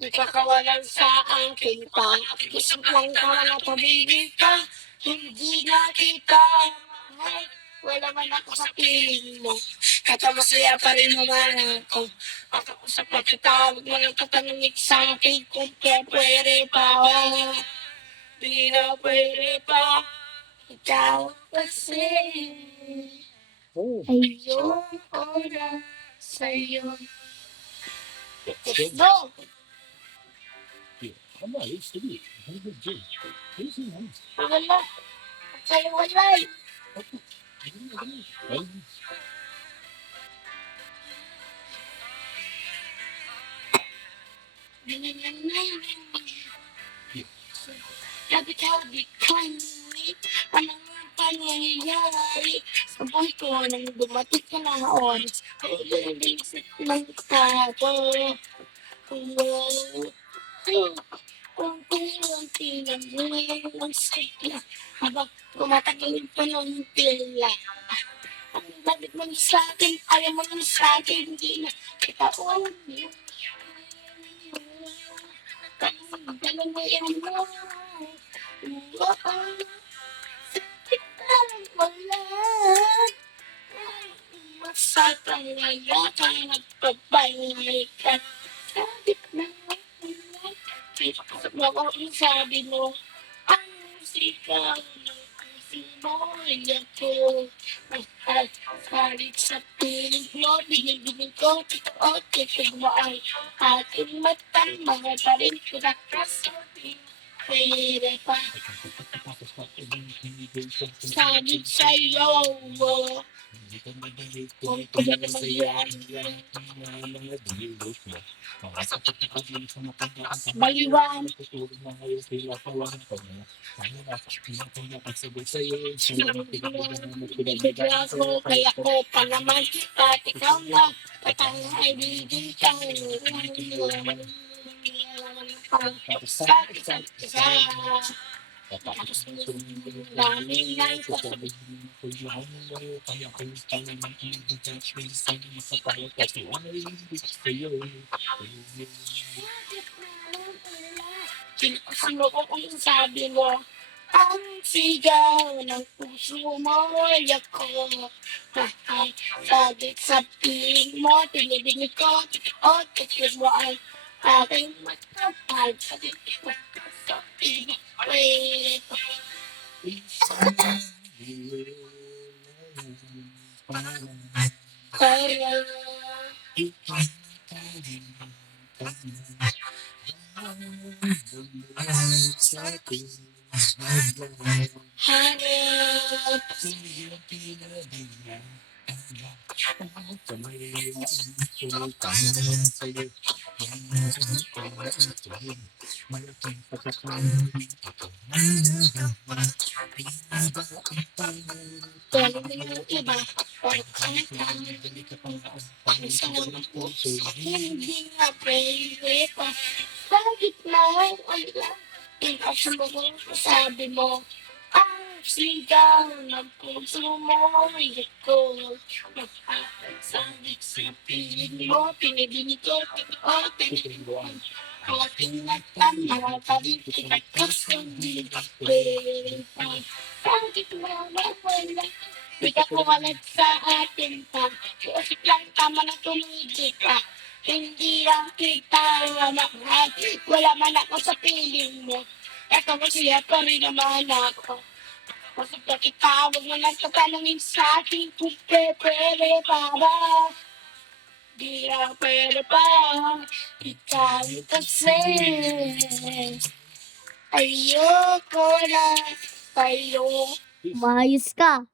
Di ka kawalan sa akin pa. Gusto lang ka na tumigil ka. Hindi na kita mahal. Wala man ako sa piling mo. Kata masaya pa rin naman ako. Ako sa pagkatawag mo lang katanungin sa akin kung pwede pa. Di na pwede pa. Ikaw kasi ayoko na sa'yo. Go! Wala. Sa'yo wala eh. Sabi ka ni ano nga pangyayari sa buhay ko nang dumating ka na oras. Pag-iisip ng tao. Kung unti ng buhay ang sigla. Habang tumatagal yung panahon ng tila. Ang bakit mo sa akin, ayaw mo lang sa akin, hindi na kita ulit. Dala mo yan mo. Sakit na wala. Masakang wala ka nagpabalik ka. Sakit na wala. Sabi mo, ang sigaw ng puso mo ay ako. Salit sa piling mo, binibigin ko, totoo, titig mo ay aking matang mga parin ko na kasabi. Pwede pa. Sabi sa'yo, kung kaya naman yan. Baliwan. Bigla ko, kaya ko pa naman, at ikaw na, at ang ibigin ka. Sa isa't isa. Tapos dami lang ko. Sino ko kung sabi mo, ang sigaw ng puso mo ay ako. Sabit sa piling mo, tinibigin ko, o tikid mo ay aking matapag. Sabit ko sa piling, wait. Kaya, hanap. Dahil mo yung iba, pagkakang sa naman po, hindi nga pwede pa. Bakit na wala? Inasan mo ko, sabi mo, ang sigaw ng puso mo ay ako. Sabi sa piling mo, pinibili ko, totoo, tinigwan. Aking natama, pabit kinagkasabi, pwede pa. Bakit na wala? Di ka kumalag sa atin pa. Iusip lang tama na tumigil ka. Hindi lang kita mahal. Wala man ako sa piling mo. Eto masaya pa rin naman ako. Kasi kita, huwag mo lang tatanungin sa akin kung pwede pa ba. Di na pwede pa. Ikaw kasi ayoko na sa'yo. Maayos ka.